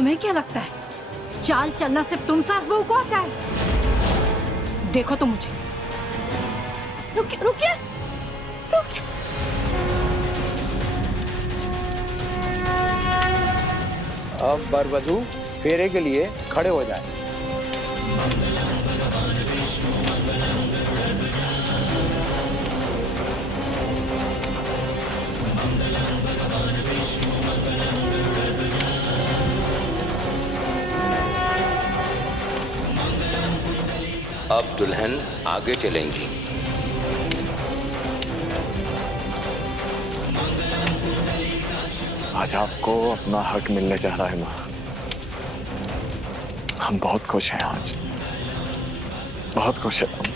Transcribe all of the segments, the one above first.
तुम्हें क्या लगता है चाल चलना सिर्फ तुम सास बहू को आता है? देखो तो मुझे। रुकिए रुकिए रुकिए। अब वरवधू फेरे के लिए खड़े हो जाए। अब दुल्हन आगे चलेंगी। आज आपको अपना हक मिलने जा रहा है माँ। हम बहुत खुश हैं आज, बहुत खुश हैं हम।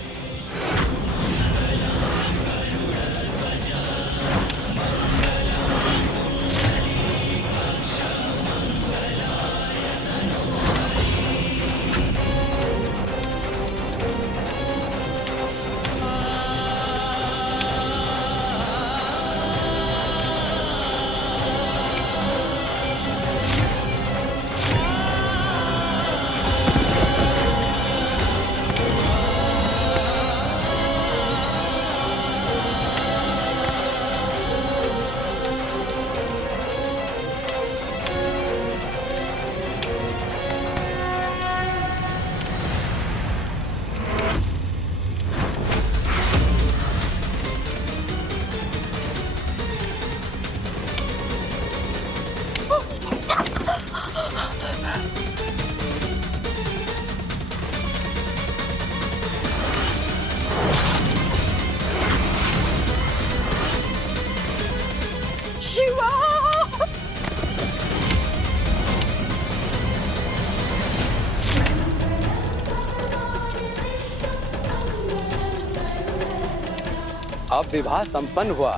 अब विवाह संपन्न हुआ।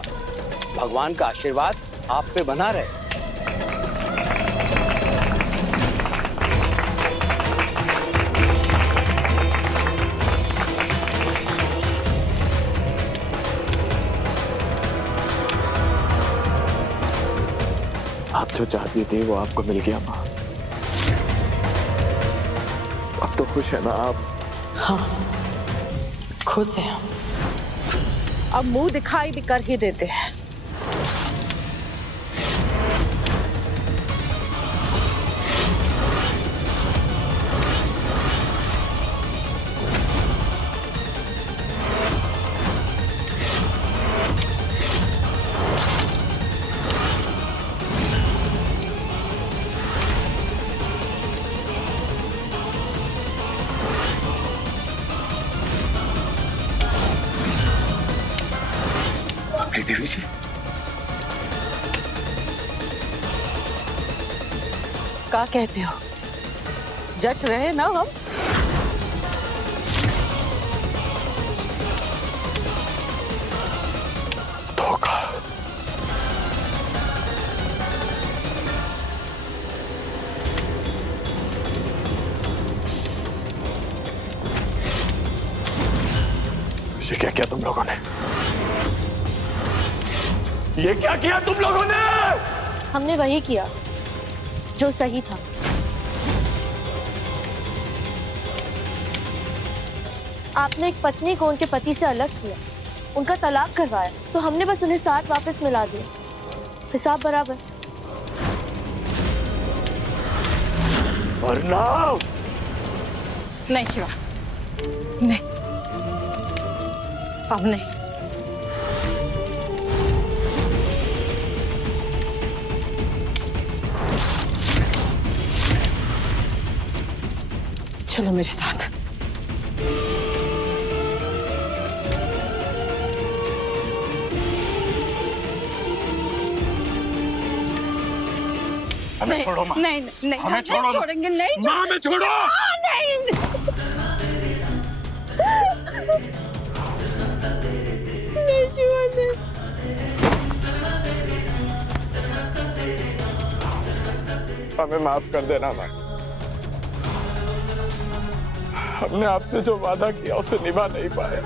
भगवान का आशीर्वाद आप पे बना रहे। आप जो चाहती थी वो आपको मिल गया माँ। अब तो खुश है ना आप? हाँ, खुश हैं हम। अब मुंह दिखाई भी कर ही देते हैं। देवी जी, क्या कहते हो? जज रहे ना हम? धोखा। ये क्या किया तुम लोगों ने? ये क्या किया तुम लोगों ने? हमने वही किया जो सही था। आपने एक पत्नी को उनके पति से अलग किया, उनका तलाक करवाया, तो हमने बस उन्हें साथ वापस मिला दिया। हिसाब बराबर। अर्नव! नहीं शिवा, नहीं, अब नहीं। चलो मेरे साथ। हमें छोड़ो माँ। नहीं नहीं, हमें छोड़ो। छोड़ेंगे नहीं। माँ हमें छोड़ो। नहीं। नहीं शिवा, नहीं। हमें माफ कर देना माँ। हमने आपसे जो वादा किया उसे निभा नहीं पाया।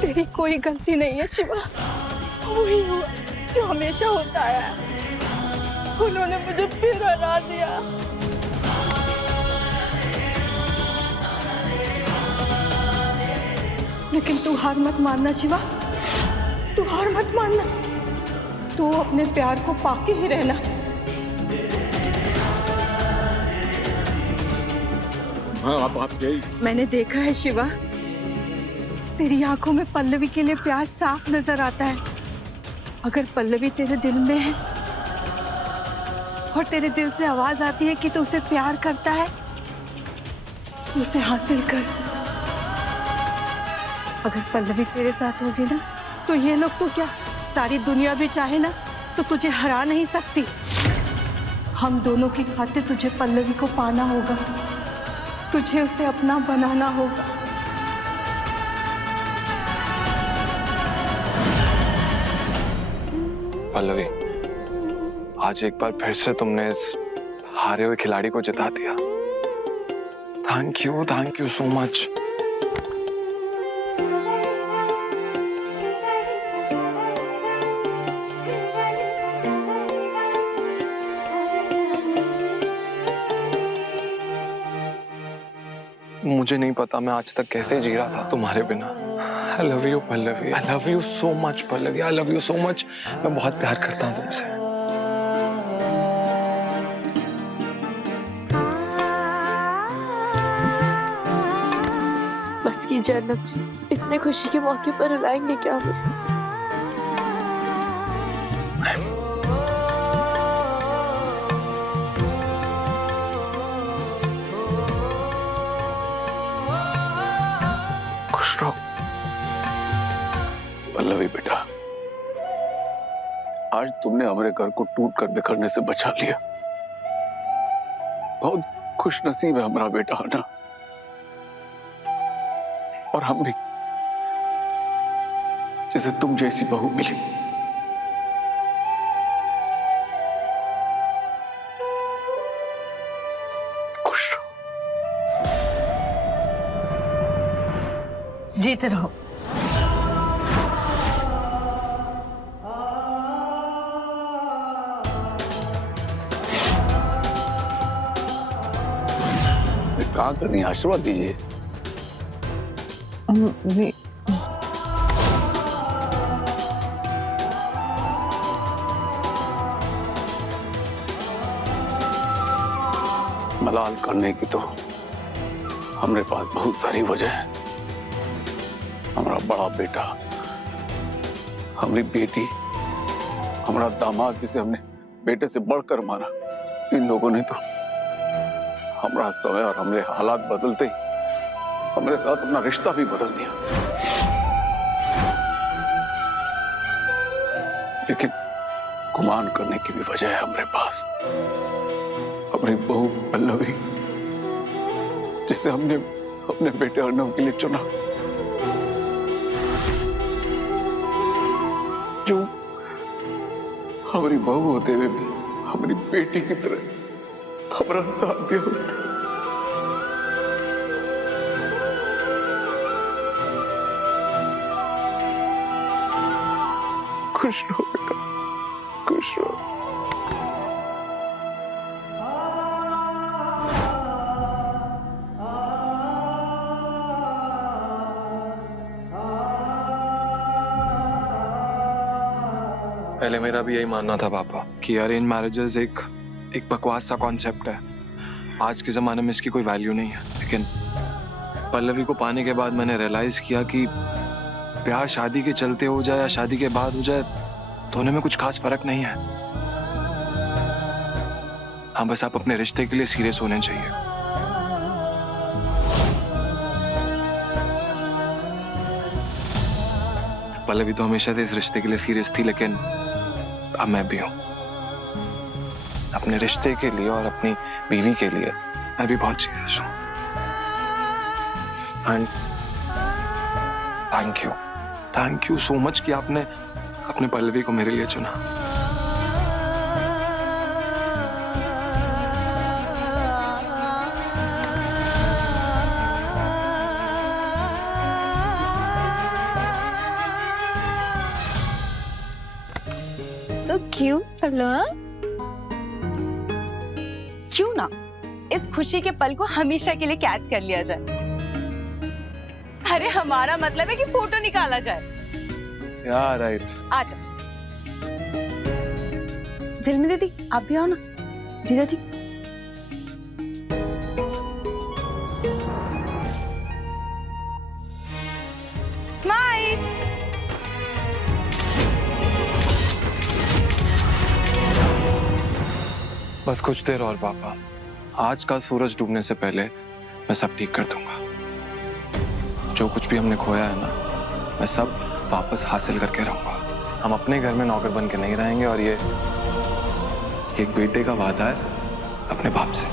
तेरी मेरी कोई गलती नहीं है शिवा, वही हुआ जो हमेशा होता है। उन्होंने मुझे फिर हरा दिया। लेकिन तू हार मत मानना शिवा, तू हार मत मानना। तू अपने प्यार को पाके ही रहना। हाँ, आप यही। मैंने देखा है शिवा, तेरी आंखों में पल्लवी के लिए प्यार साफ नजर आता है। अगर पल्लवी तेरे दिल में है और तेरे दिल से आवाज आती है कि तू उसे प्यार करता है, तो उसे हासिल कर। अगर पल्लवी तेरे साथ होगी ना, तो ये लोग तो क्या, सारी दुनिया भी चाहे ना तो तुझे हरा नहीं सकती। हम दोनों की खातिर तुझे पल्लवी को पाना होगा, तुझे उसे अपना बनाना होगा। पल्लवी, आज एक बार फिर से तुमने इस हारे हुए खिलाड़ी को जिता दिया। Thank you so much. मुझे नहीं पता मैं आज तक कैसे जी रहा था तुम्हारे बिना। I love you Pallavi, I love you so much Pallavi, I love you so much. मैं बहुत प्यार करता हूँ तुमसे। बस कीजिए अर्नब जी, इतने खुशी के मौके पर रुलाएंगे क्या हमें? खुश रहो पल्लवी बेटा, आज तुमने हमारे घर को टूट कर बिखरने से बचा लिया। बहुत खुश नसीब है हमारा बेटा है ना, और हम भी, जिसे तुम जैसी बहू मिली। खुश रहो। जीते रहो। कहाँ करनी, आशीर्वाद दीजिए। मलाल करने की तो हमारे पास बहुत सारी वजह है। हमारा बड़ा बेटा, हमारी बेटी, हमारा दामाद जिसे हमने बेटे से बढ़कर माना, इन लोगों ने तो हमारा समय और हमारे हालात बदलते ही हमारे साथ अपना रिश्ता भी बदल दिया। लेकिन गुमान करने की भी वजह है हमारे पास। हमारी बहू पल्लवी, जिसे हमने अपने बेटे अर्नव के लिए चुना, जो हमारी बहू होते हुए भी हमारी बेटी की तरह हमारा साथ दिया उसने। खुश रहो बेटा, खुश रहो। पहले मेरा भी यही मानना था पापा कि अरेंज मैरिजेस एक बकवास सा कॉन्सेप्ट है। आज के जमाने में इसकी कोई वैल्यू नहीं है। लेकिन पल्लवी को पाने के बाद मैंने रियलाइज किया कि प्यार शादी के चलते हो जाए या शादी के बाद हो जाए, दोनों में कुछ खास फर्क नहीं है। हाँ, बस आप अपने रिश्ते के लिए सीरियस होने चाहिए। पल्लवी तो हमेशा से इस रिश्ते के लिए सीरियस थी, लेकिन अब मैं भी हूं। अपने रिश्ते के लिए और अपनी बीवी के लिए मैं भी बहुत सीरियस हूं। थैंक यू सो मच कि आपने अपने पल्लवी को मेरे लिए चुना। So cute, Pallav. क्यों ना इस खुशी के पल को हमेशा के लिए कैद कर लिया जाए। अरे हमारा मतलब है कि फोटो निकाला जाए। यार राइट। आजा झिलमिल दीदी, आप भी आओ ना। जीजा जी स्माइल। बस कुछ देर और पापा, आज का सूरज डूबने से पहले मैं सब ठीक कर दूंगा। जो कुछ भी हमने खोया है ना, मैं सब वापस हासिल करके रहूंगा। हम अपने घर में नौकर बन के नहीं रहेंगे और ये एक बेटे का वादा है अपने बाप से।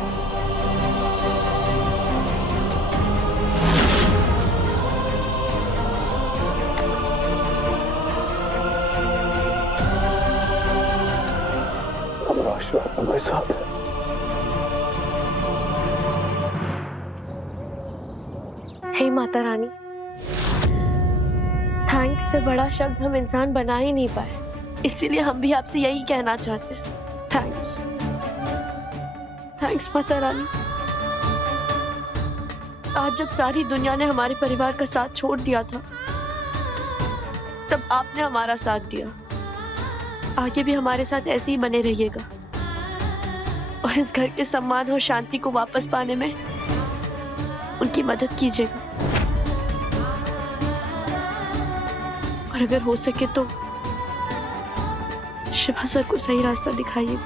हमारा आशीर्वाद हमारे साथ है। हे माता रानी, थैंक्स से बड़ा शब्द हम इंसान बना ही नहीं पाए, इसीलिए हम भी आपसे यही कहना चाहते हैं, थैंक्स। थैंक्स माता रानी। आज जब सारी दुनिया ने हमारे परिवार का साथ छोड़ दिया था, तब आपने हमारा साथ दिया। आगे भी हमारे साथ ऐसे ही बने रहिएगा और इस घर के सम्मान और शांति को वापस पाने में उनकी मदद कीजिएगा। और अगर हो सके तो शिवा सर को सही रास्ता दिखाइए।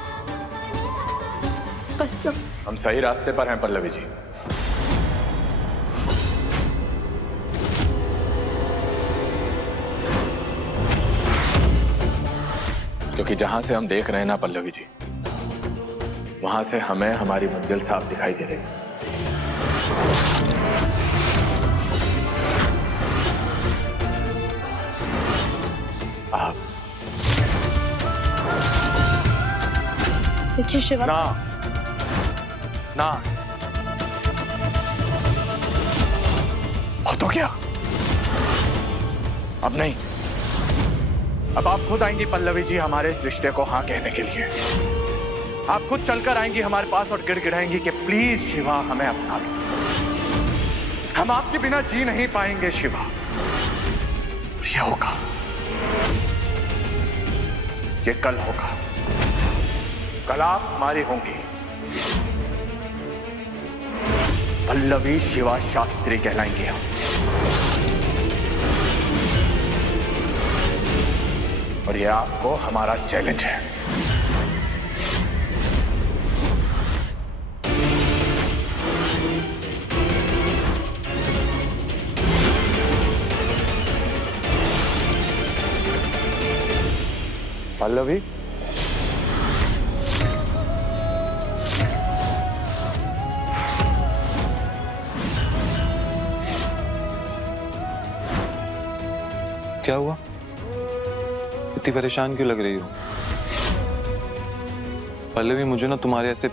बस सब। हम सही रास्ते पर हैं पल्लवी जी। क्योंकि जहां से हम देख रहे हैं ना पल्लवी जी, वहां से हमें हमारी मंजिल साफ दिखाई दे रही है। आप देखिए शिवा ना ना बहुत हो गया, अब नहीं। अब आप खुद आएंगी पल्लवी जी हमारे इस रिश्ते को हाँ कहने के लिए। आप खुद चलकर आएंगी हमारे पास और गिड़गिड़ाएंगी कि प्लीज शिवा हमें अपना लो, हम आपके बिना जी नहीं पाएंगे शिवा। ये होगा, ये कल होगा। कल आप हमारी होंगी। पल्लवी शिवा शास्त्री कहलाएंगी हम। और ये आपको हमारा चैलेंज है। पल्लवी, क्या हुआ? इतनी परेशान क्यों लग रही हो? पल्लवी, मुझे ना तुम्हारे ऐसे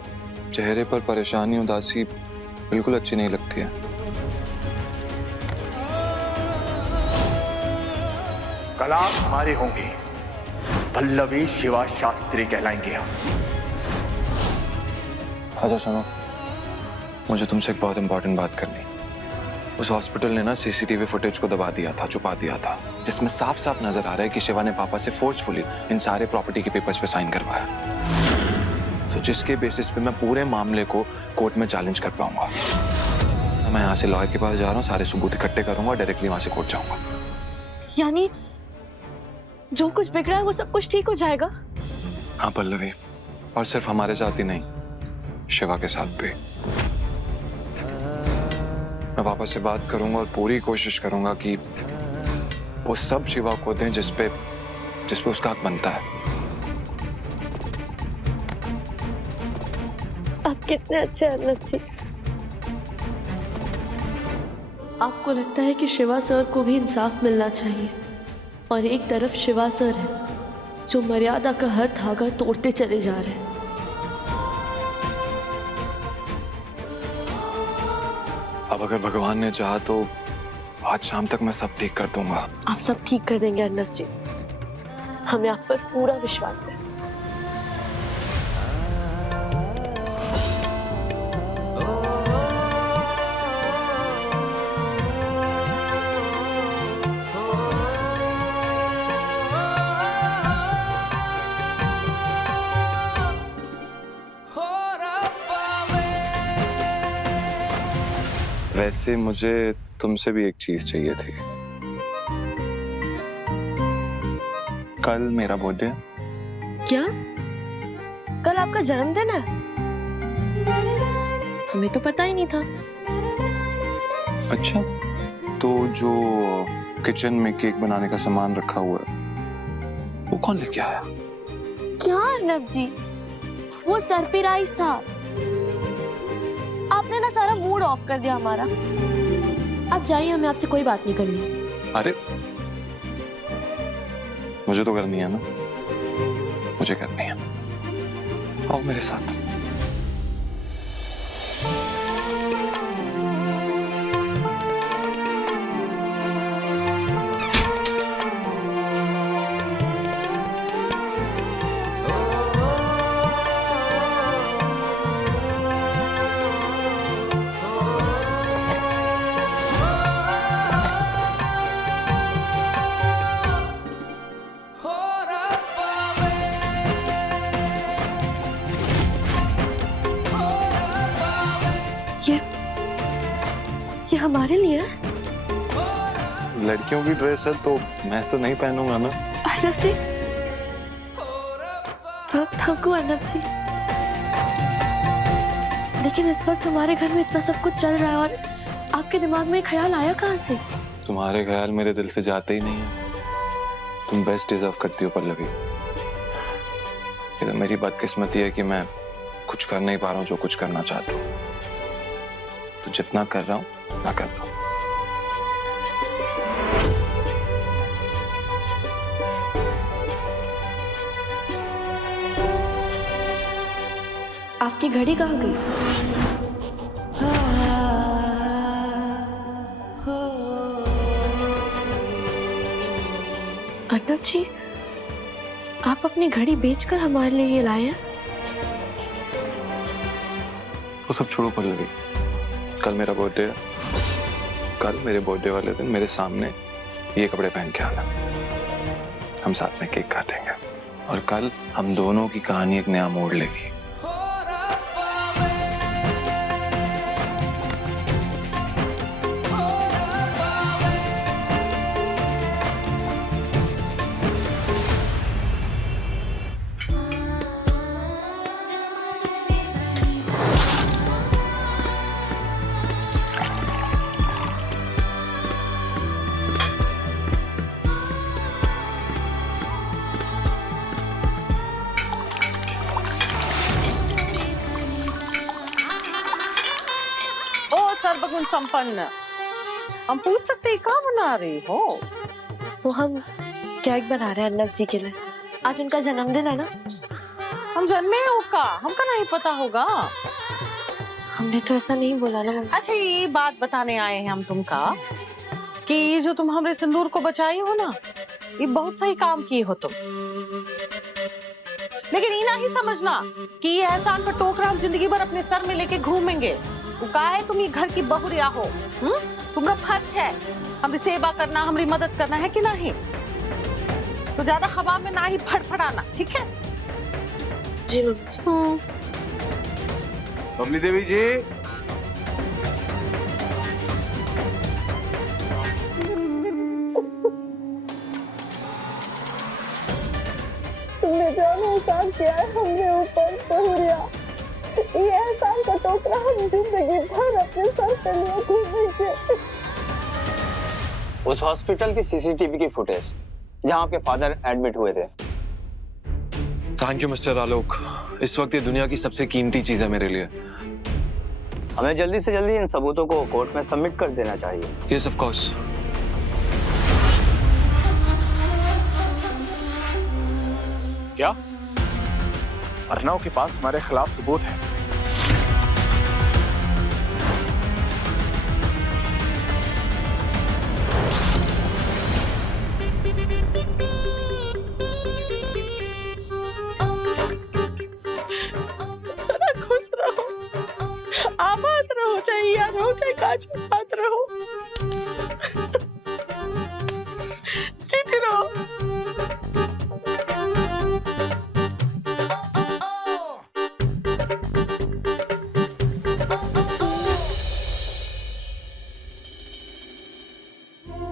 चेहरे पर परेशानी, उदासी बिल्कुल अच्छी नहीं लगती है। कल आप हमारी होंगी। पल्लवी शिवा शास्त्री कहलाएंगे हम। अच्छा सुनो, मुझे तुमसे एक बहुत इंपॉर्टेंट बात करनी। उस हॉस्पिटल ने ना सीसीटीवी फुटेज को दबा दिया था, छुपा दिया था, जिसमें साफ साफ नजर आ रहा है कि शिवा ने पापा से फोर्सफुली इन सारे प्रॉपर्टी के पेपर्स पे साइन करवाया। तो जिसके बेसिस पे मैं पूरे मामले को कोर्ट में चैलेंज कर पाऊंगा। मैं यहाँ से लॉयर के पास जा रहा हूँ, सारे सबूत इकट्ठे करूंगा और डायरेक्टली वहां से कोर्ट जाऊंगा। यानी जो कुछ बिगड़ा है वो सब कुछ ठीक हो जाएगा? हाँ पल्लवी, और सिर्फ हमारे साथ ही नहीं, शिवा के साथ भी। मैं पापा से बात करूंगा और पूरी कोशिश करूंगा कि वो सब शिवा को दें जिस पे उसका हक बनता है। आप कितने अच्छे अर्नब जी। आपको लगता है कि शिवा सर को भी इंसाफ मिलना चाहिए, और एक तरफ शिवा सर है जो मर्यादा का हर धागा तोड़ते चले जा रहे हैं। अब अगर भगवान ने चाहा तो आज शाम तक मैं सब ठीक कर दूंगा। आप सब ठीक कर देंगे अर्नब जी, हमें आप पर पूरा विश्वास है। वैसे मुझे तुमसे भी एक चीज चाहिए थी। कल मेरा बर्थडे। क्या कल आपका जन्मदिन है? हमें तो पता ही नहीं था। अच्छा, तो जो किचन में केक बनाने का सामान रखा हुआ है वो कौन लेके आया? क्या अर्नब जी, वो सरप्राइज था। आपने ना सारा मूड ऑफ कर दिया हमारा। अब जाइए, हमें आपसे कोई बात नहीं करनी। अरे मुझे तो करनी है ना, मुझे करनी है। आओ मेरे साथ। ये हमारे लिए है? लड़कियों की ड्रेस है तो मैं तो नहीं पहनूंगा ना। अर्नब जी, थैंक यू अर्नब जी। लेकिन इस वक्त हमारे घर में इतना सब कुछ चल रहा है और आपके दिमाग में ख्याल आया कहाँ से? तुम्हारे ख्याल मेरे दिल से जाते ही नहीं है। तुम बेस्ट डिजर्व करती हो पल्लवी। ये तो मेरी बदकिस्मती है कि मैं कुछ कर नहीं पा रहा हूँ जो कुछ करना चाहता हूँ। तो जितना कर रहा हूँ ना कर रहा हूँ। आपकी घड़ी कहाँ गई? अर्नब जी, आप अपनी घड़ी बेचकर हमारे लिए ये लाए हैं? वो सब छोड़ो पल्लवी, कल मेरा बर्थडे है। कल मेरे बर्थडे वाले दिन मेरे सामने ये कपड़े पहन के आना। हम साथ में केक काटेंगे और कल हम दोनों की कहानी एक नया मोड़ लेगी। सर्वगुण संपन्न, हम पूछ सकते हैं क्या बना रही हो? वो हम केक बना रहे हैं अर्नब जी के लिए। आज उनका जन्मदिन है ना। हम जन्मे हो का, हमका नहीं पता होगा। हमने तो ऐसा नहीं बोला ना मम्मी। अच्छा, ये बात बताने आए हैं हम तुमका कि ये जो तुम हमरे सिंदूर को बचाई हो ना, ये बहुत सही काम की हो तुम। लेकिन ये नहीं समझना कि ये एहसान का टोकरा हम जिंदगी भर अपने सर में लेके घूमेंगे। वो कहा है तुम ये घर की बहुरिया हो, तुम्हारा फर्ज है हमारी सेवा करना, हमारी मदद करना, है कि नहीं? तो ज्यादा हवा में ना ही फड़फड़ाना, ठीक है? जी मम्मी। कमली देवी जी, तुमने जो एहसान किया है हमने ऊपर बहुरिया, ये एहसान का टोकरा हम जिंदगी भर अपने सर पे लिए घूमेंगे। उस हॉस्पिटल की सीसीटीवी की फुटेज जहां आपके फादर एडमिट हुए थे। थैंक यू मिस्टर आलोक। इस वक्त ये दुनिया की सबसे कीमती चीज है मेरे लिए। हमें जल्दी से जल्दी इन सबूतों को कोर्ट में सबमिट कर देना चाहिए। Yes of course. क्या अर्नव के पास हमारे खिलाफ सबूत है? खुश रहो, आबाद रहो, चाहे यार रहो चाहे काज बात रहो, जीते रहो।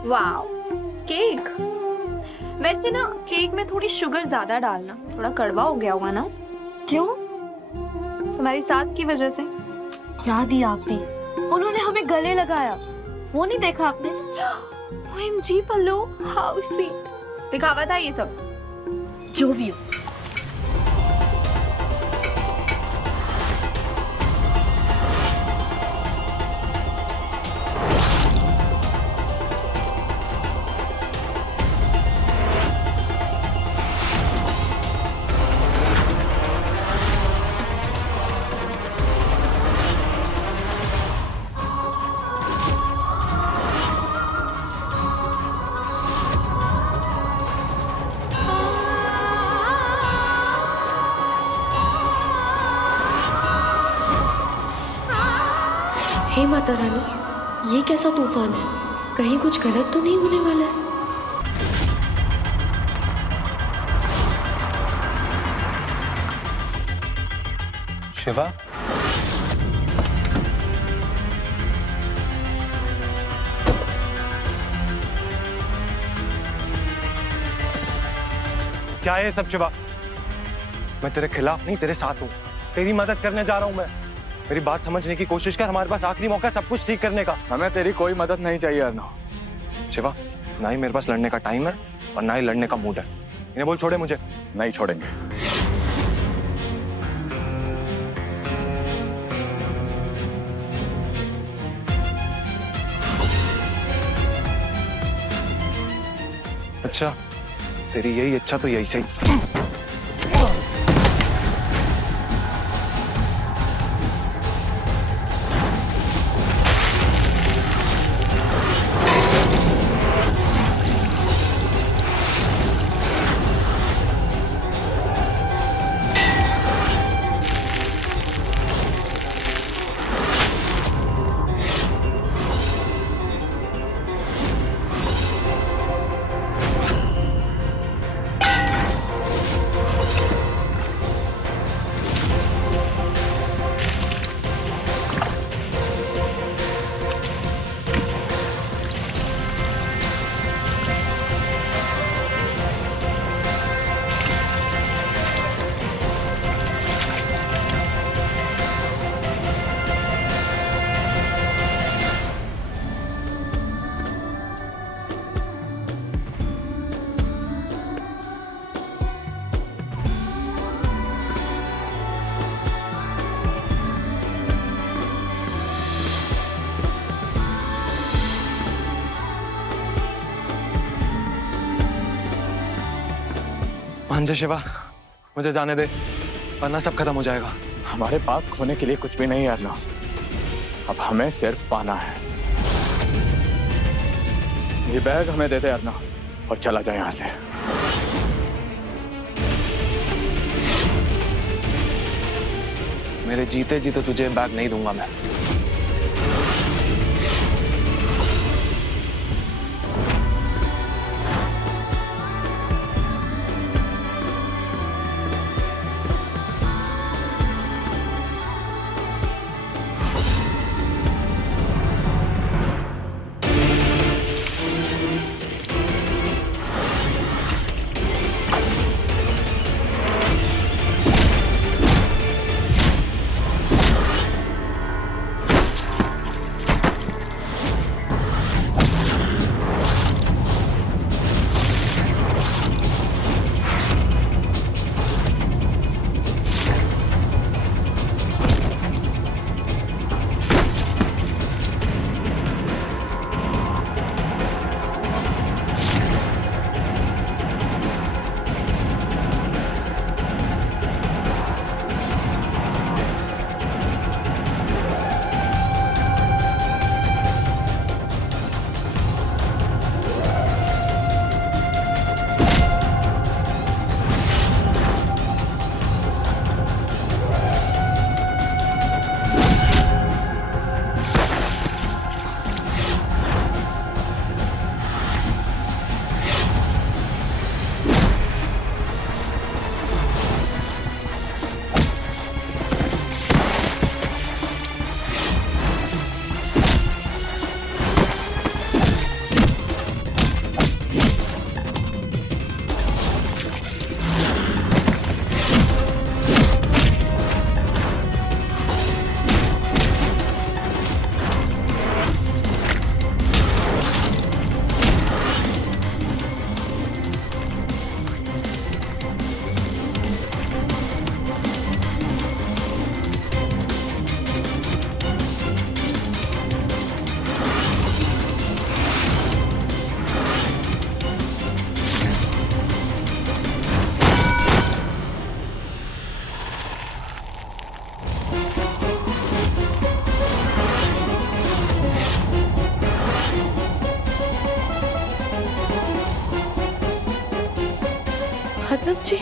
Wow, cake. वैसे ना केक में थोड़ी शुगर ज्यादा डालना, थोड़ा कड़वा हो गया होगा ना? क्यों? तुम्हारी सास की वजह से। क्या दिया आपने? उन्होंने हमें गले लगाया, वो नहीं देखा आपने? OMG pallu, how sweet. दिखावा था ये सब। जो भी हो। हे माता रानी, ये कैसा तूफान है? कहीं कुछ गलत तो नहीं होने वाला है? शिवा, क्या है ये सब शिवा? मैं तेरे खिलाफ नहीं, तेरे साथ हूँ। तेरी मदद करने जा रहा हूँ मैं। मेरी बात समझने की कोशिश कर, हमारे पास आखिरी मौका सब कुछ ठीक करने का। हमें तेरी कोई मदद नहीं चाहिए अर्नव। शिवा, ना ही मेरे पास लड़ने का टाइम है और ना ही लड़ने का मूड है। इन्हें बोल छोड़े मुझे। नहीं छोड़ेंगे। अच्छा, तेरी यही इच्छा तो यही सही। मान जा शिवा, मुझे जाने दे, वरना सब खत्म हो जाएगा। हमारे पास खोने के लिए कुछ भी नहीं है अर्नव। अब हमें सिर्फ पाना है। ये बैग हमें दे दे अर्नव और चला जाए यहाँ से। मेरे जीते जी तो तुझे बैग नहीं दूंगा मैं। अर्नब जी,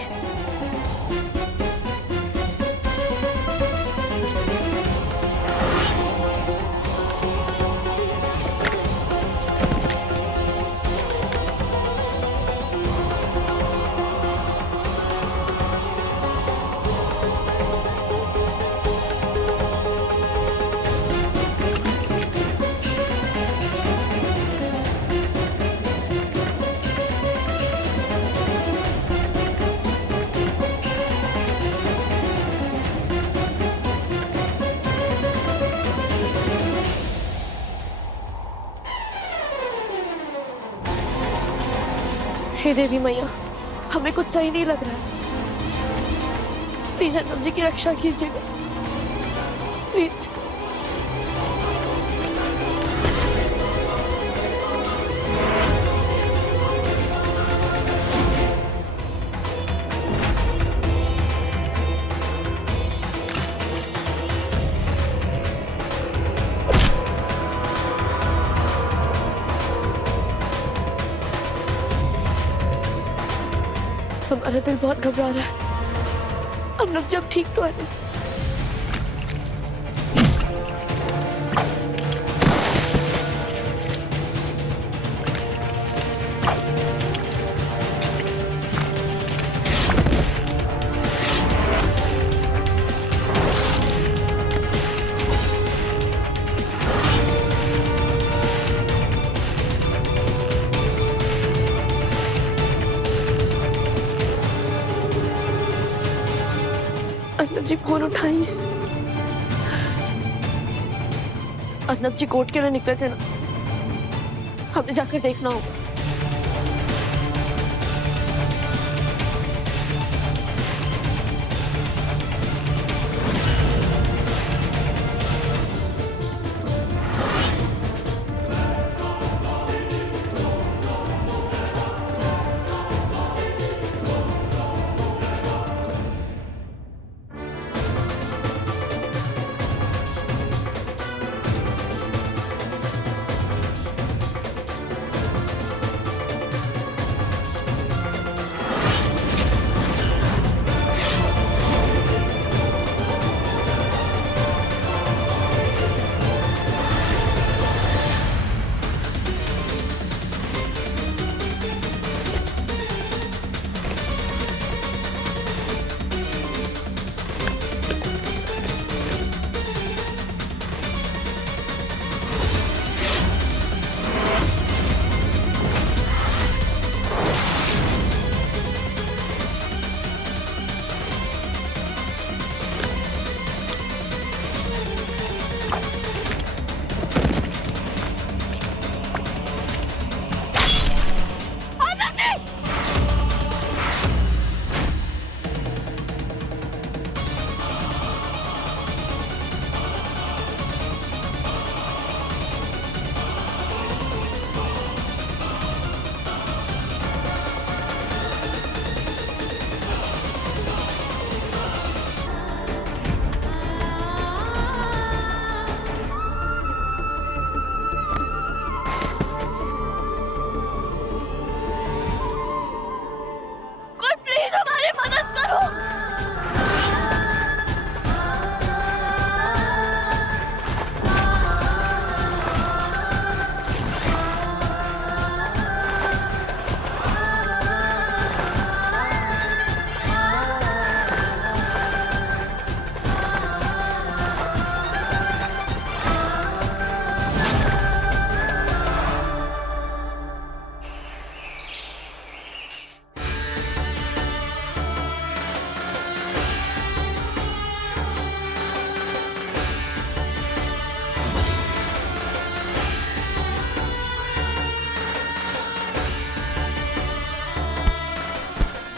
हे देवी मैया, हमें कुछ सही नहीं लग रहा है। प्लीज अर्नब जी की रक्षा कीजिएगा, प्लीज। हमारा दिल बहुत घबरा रहा है। अर्नब जब ठीक तो है। अर्नब जी फोन उठाइए। अर्नब जी कोर्ट के लिए निकले थे ना, हमें जाकर देखना होगा।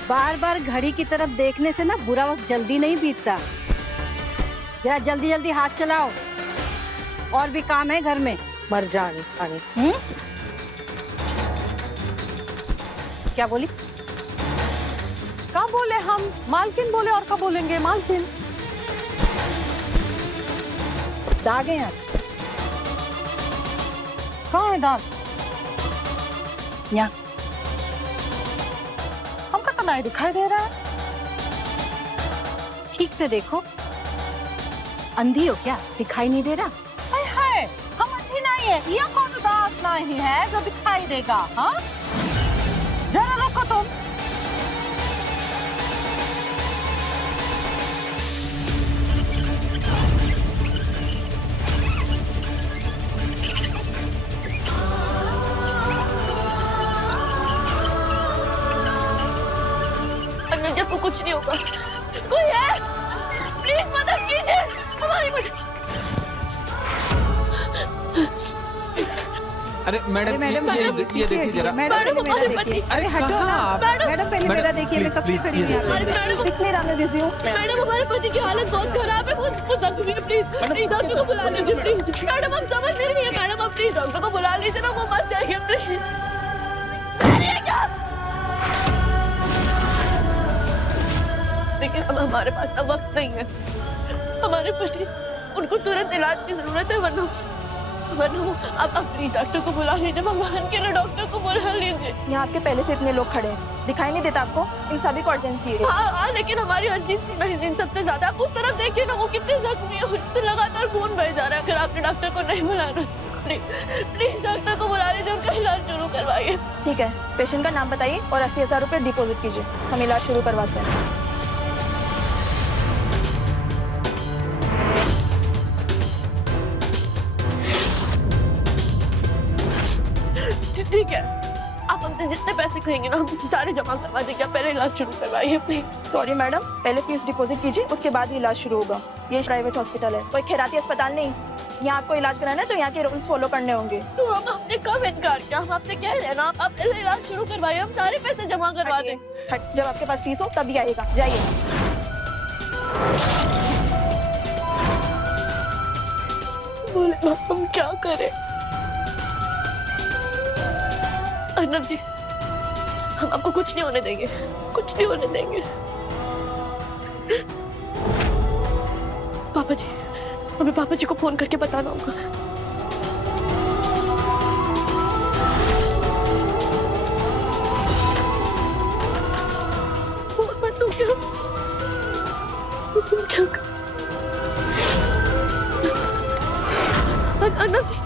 बार बार घड़ी की तरफ देखने से ना बुरा वक्त जल्दी नहीं बीतता। जरा जल्दी जल्दी हाथ चलाओ, और भी काम है घर में। मर जाने पानी। क्या बोली? क्या बोले हम? मालकिन बोले, और क्या बोलेंगे? मालकिन। दाग है यहाँ। कहाँ है दाग? यहाँ। हमका तो नहीं दिखाई दे रहा है। ठीक से देखो, अंधी हो क्या? दिखाई नहीं दे रहा? हाय हाय, हम अंधी नहीं है, ये कौन दाग नहीं है जो दिखाई देगा? हाँ, जरा रुको तुम। जब को कुछ नहीं होगा। कोई है? प्लीज मदद कीजिए, हमारी मदद। अरे मैडम ये देखिए जरा। मैडम हमारे पति। अरे हटो ना मैडम पहले मेरा देखिए, मैं कब से खड़ी हूँ। मैडम कितनी रात में बिजी हूँ। मैडम हमारे पति की हालत बहुत खराब है, वो जख्मी है, प्लीज डॉक्टर को बुला लीजिए प्लीज। मैडम हम समझ नहीं रही है मैडम, आप प्लीज डॉक्टर को बुला लीजिए ना, वो मर जाएंगे प्लीज। देखिए अब हमारे पास अब वक्त नहीं है, हमारे पति उनको तुरंत इलाज की जरूरत है, वरना आप प्लीज डॉक्टर को बुला लीजिए, भगवान के लिए डॉक्टर को बुला लीजिए। यहाँ आपके पहले से इतने लोग खड़े हैं, दिखाई नहीं देता आपको? इन सभी को अर्जेंसी है। हाँ, लेकिन हमारी अर्जेंसी नहीं, इन सबसे ज्यादा आप उस तरफ देखिए ना, वो कितने जख्मी है, उनसे लगातार खून बह जा रहा है। अगर आपने डॉक्टर को नहीं बुलाना प्लीज डॉक्टर को बुला लीजिए, उनका इलाज शुरू करवाइए। ठीक है, पेशेंट का नाम बताइए और 80,000 रुपये डिपॉजिट कीजिए, हम इलाज शुरू करवाते हैं। ठीक है, आप हमसे जितने पैसे कहेंगे ना हम सारे जमा करवा देंगे, पहले इलाज शुरू करवाइए प्लीज। सॉरी मैडम, पहले फीस डिपॉजिट कीजिए, उसके बाद ही इलाज शुरू होगा। ये प्राइवेट हॉस्पिटल है, कोई खैराती अस्पताल नहीं। यहाँ आपको इलाज कराना है तो यहाँ के रूल्स फॉलो करने होंगे। तो हमने कब इनकार किया? हम आपसे कह रहे हैं ना, आप पहले इलाज शुरू करवाइए, हम सारे पैसे जमा करवा दें। जब आपके पास फीस हो तभी आइएगा, जाइए। बोले हम क्या करें? अर्नब जी, हम आपको कुछ नहीं होने देंगे, कुछ नहीं होने देंगे। पापा जी, हमें पापा जी को फोन करके बताना होगा। तुम क्या अर्नब जी,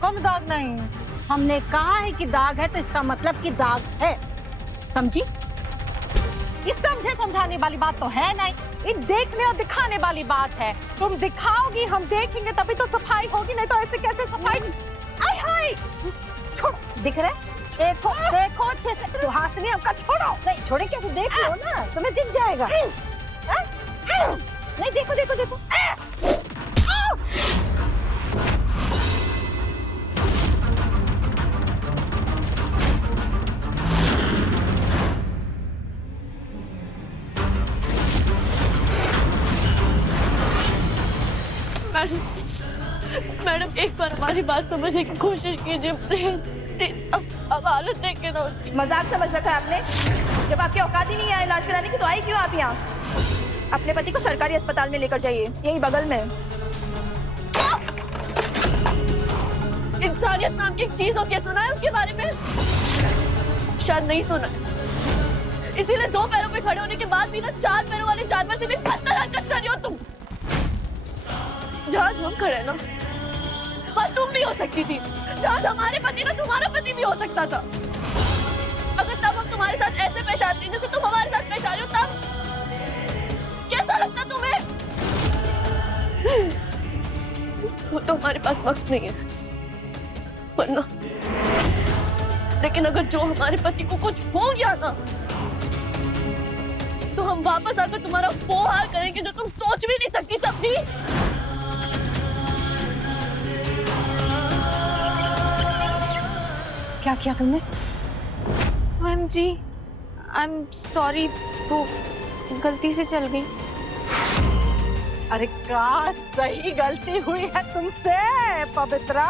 कौन दाग नहीं है? हमने कहा है कि दाग है तो इसका मतलब कि दाग है, समझी? इस समझे समझाने वाली बात तो है नहीं, ये देखने और दिखाने वाली बात है। तुम दिखाओगी, हम देखेंगे तभी तो सफाई होगी, नहीं तो ऐसे कैसे सफाई? आय हाय, छोड़ो। दिख रहा है? देखो देखो अच्छे से। सुहासिनी आपका छोड़ो। नहीं छोड़े कैसे? देख लो ना, तुम्हें दिख जाएगा। नहीं देखो देखो देखो। मैडम एक बार हमारी बात समझने की कोशिश कीजिए प्लीज। अब हालत देख के ना उसकी। मजाक समझ रखा है आपने? जब आपकी औकात ही नहीं है इलाज कराने की तो आई क्यों आप यहाँ? अपने पति को सरकारी अस्पताल में लेकर जाइए, यही बगल में। इंसानियत नाम की एक चीज होती है, सुना है उसके बारे में? शायद नहीं सुना, इसीलिए 2 पैरों पे खड़े होने के बाद भी ना 4 पैरों वाले जानवर से भी बदतर हरकत कर रही हो तुम। जहाँ हम खड़े ना, वहाँ तुम भी हो सकती थी। जहाँ हमारे पति ना तुम्हारा पति भी हो सकता था। अगर तब हम तुम्हारे साथ ऐसे पेश आते जैसे तुम हमारे साथ पेश आ रहे हो, तब कैसा लगता तुम्हें? वो तो हमारे पास वक्त नहीं है, वरना लेकिन अगर जो हमारे पति को कुछ हो गया ना, तो हम वापस आकर तुम्हारा वो हाल करेंगे जो तुम सोच भी नहीं सकती, समझी? क्या किया तुमने? OMG, I'm sorry, वो गलती से चल गई। अरे क्या सही गलती हुई है तुमसे पवित्रा।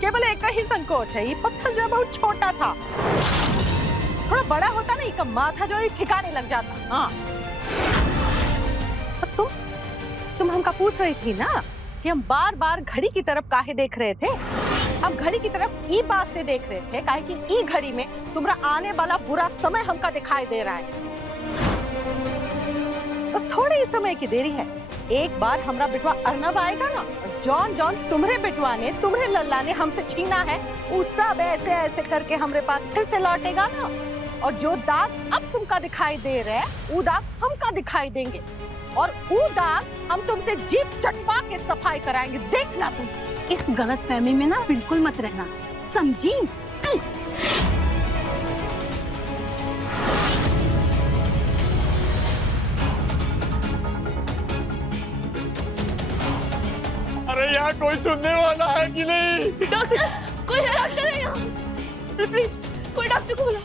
केवल एक ही संकोच है, ये पत्थर जो बहुत छोटा था, थोड़ा बड़ा होता ना इसका माथा जो है ठिकाने लग जाता। हाँ तुम हमका पूछ रही थी ना कि हम बार बार घड़ी की तरफ काहे देख रहे थे। हम घड़ी की तरफ ई बात से देख रहे थे काहे कि ई घड़ी में तुम्हारा आने वाला बुरा समय हमका दिखाई दे रहा है। बस थोड़े ही समय की देरी है, एक बार हमारा बेटवा अर्नब आएगा ना, जॉन जॉन तुम्हारे बेटवा ने, तुम्हारे लल्ला ने हमसे छीना है, वो सब ऐसे ऐसे करके हमारे पास फिर से लौटेगा ना। और जो दाग अब तुमका दिखाई दे रहे हैं, वो दाग हमका दिखाई देंगे, और वो दाग हम तुमसे जीप चटपा के सफाई कराएंगे, देखना तुम। इस गलत फहमी में ना बिल्कुल मत रहना, समझी? अरे यहाँ कोई सुनने वाला है कि नहीं? डॉक्टर, कोई है? डॉक्टर है यहाँ? प्लीज कोई डॉक्टर को बुलाओ।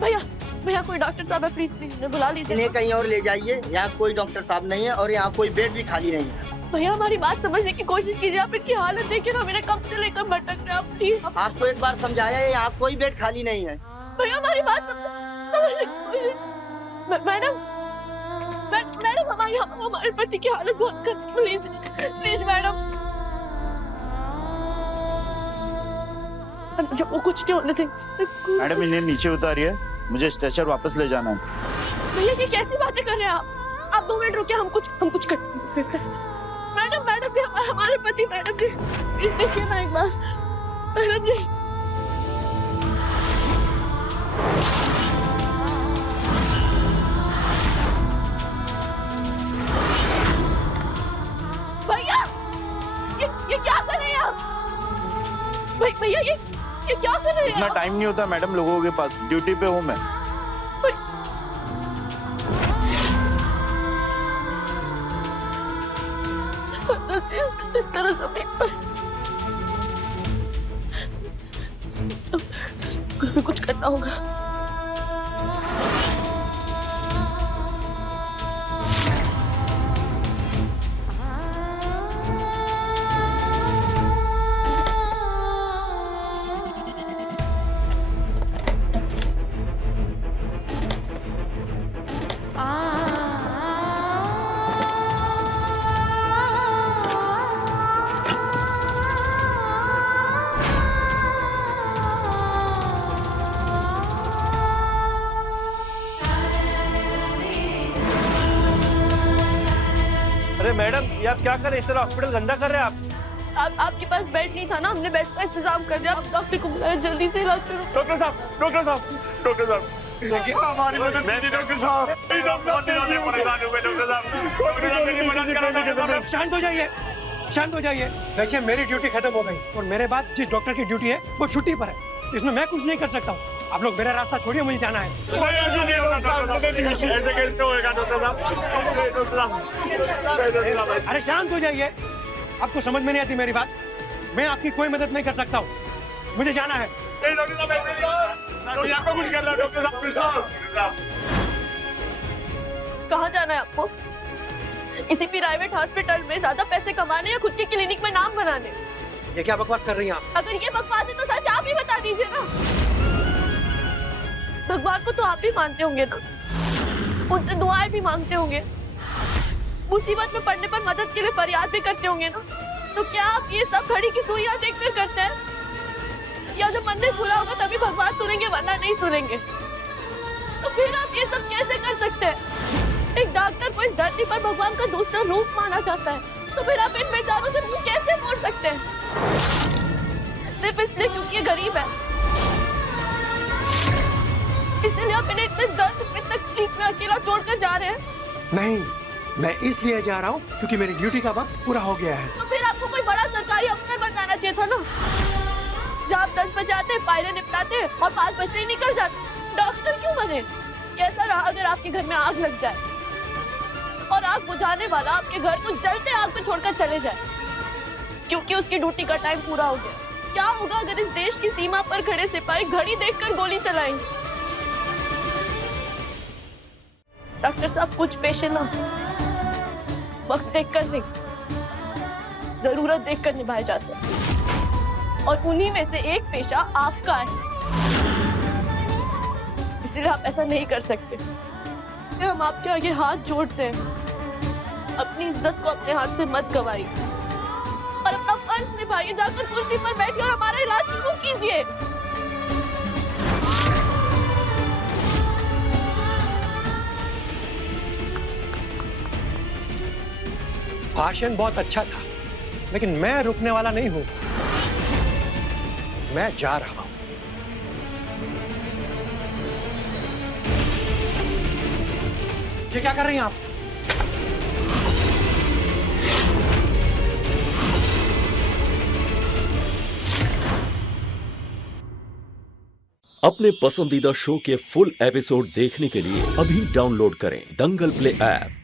भैया भैया कोई डॉक्टर साहब है, प्लीज प्लीज बुला लीजिए। इन्हें कहीं और ले जाइए, यहाँ कोई डॉक्टर साहब नहीं है और यहाँ कोई बेड भी खाली नहीं है। भैया हमारी बात समझने की कोशिश कीजिए, आप इनकी हालत देखिए ना, मेरे कब से लेकर भटक रहे आप। प्लीज आपको एक बार समझाया है, यहाँ कोई बेड खाली नहीं है। भैया हमारी बात समझने की कोशिश। मैडम मैडम हमारे पति की हालत बहुत खराब, प्लीज प्लीज मैडम। जब वो कुछ नहीं होने देंगे। मैडम इन्हें नीचे उतारिए, मुझे स्ट्रेचर वापस ले जाना है। भैया ये कैसी बातें कर रहे हैं आप 2 मिनट रुकिए, हम कुछ कर। मैडम मैडम जी, हमारे पति, मैडम जी प्लीज देखिए ना एक बार, मैडम जी। भैया ये क्या कर रहे हैं आप? भैया ये क्या कर रहे हैं? इतना टाइम नहीं होता मैडम लोगों के पास, ड्यूटी पे हूँ मैं। इस तरह जमीन पर कुछ करना होगा। अरे मैडम ये आप क्या कर रहे हैं? इस तरह हॉस्पिटल गंदा कर रहे हैं आप। आपके पास बेड नहीं था ना, हमने बेड का इंतजाम कर दिया। आप डॉक्टर को बुलाया, जल्दी से इलाज शुरू। डॉक्टर साहब देखिए हमारी मदद कीजिए डॉक्टर साहब। शांत हो जाइए। देखिए मेरी ड्यूटी खत्म हो गई और मेरे बाद जिस डॉक्टर की ड्यूटी है वो छुट्टी पर है, इसमें मैं कुछ नहीं कर सकता हूँ। आप लोग मेरा रास्ता छोड़िए, मुझे जाना है। ऐसे कैसे होएगा डॉक्टर साहब? अरे शांत हो जाइए, आपको समझ में नहीं आती मेरी बात? मैं आपकी कोई मदद नहीं कर सकता हूँ, मुझे जाना है। कहाँ जाना है आपको? किसी प्राइवेट हॉस्पिटल में ज्यादा पैसे कमाने या खुद की क्लिनिक में नाम बनाने? ये क्या बकवास कर रही हैं आप? अगर ये बकवास है तो सच आप ही बता दीजिए ना। भगवान को तो आप भी मानते होंगे ना, उनसे दुआएं भी मांगते होंगे, मुसीबत में पड़ने पर मदद के लिए फरियाद भी करते होंगे ना। तो क्या आप ये सब घड़ी की सुइयां देखकर करते हैं? या जब मंदिर खुला होगा तभी भगवान सुनेंगे, वरना नहीं सुनेंगे? तो फिर आप ये सब कैसे कर सकते हैं? एक डॉक्टर को इस धरती पर भगवान का दूसरा रूप माना जाता है, तो फिर आप इन बेचारों से मुंह कैसे मोड़ सकते हैं? सिर्फ इसलिए क्योंकि ये गरीब है, इसलिए आप इन्हें इतने दर्द में, तकलीफ में अकेला छोड़कर जा रहे हैं? नहीं, मैं इसलिए जा रहा हूँ क्योंकि मेरी ड्यूटी का वक्त पूरा हो गया है। तो फिर आपको कोई बड़ा सरकारी अफसर बन जाना चाहिए था ना, जहाँ आप 10 बजे आते, फाइलें निपटाते और 5 बजते ही निकल जाते। डॉक्टर क्यों बने? कैसा रहा अगर आपके घर में आग लग जाए और आग बुझाने वाला आपके घर को जलते आग पे छोड़कर चले जाए क्योंकि उसकी ड्यूटी का टाइम पूरा हो गया? क्या होगा अगर इस देश की सीमा पर खड़े सिपाही घड़ी देखकर गोली चलाएंगे? डॉक्टर साहब कुछ पेशेंट ना वक्त देखकर नहीं, जरूरत देखकर निभाए जाते हैं। और उन्हीं में से एक पेशा आपका है, इसलिए आप ऐसा नहीं कर सकते। हम आपके आगे हाथ जोड़ते हैं, अपनी इज्जत को अपने हाथ से मत गवाइए और अपना फर्ज निभाइए। जाकर कुर्सी पर बैठिए और हमारा इलाज शुरू कीजिए। भाषण बहुत अच्छा था, लेकिन मैं रुकने वाला नहीं हूं। मैं जा रहा हूं। ये क्या कर रही हैं आप? अपने पसंदीदा शो के फुल एपिसोड देखने के लिए अभी डाउनलोड करें दंगल प्ले ऐप।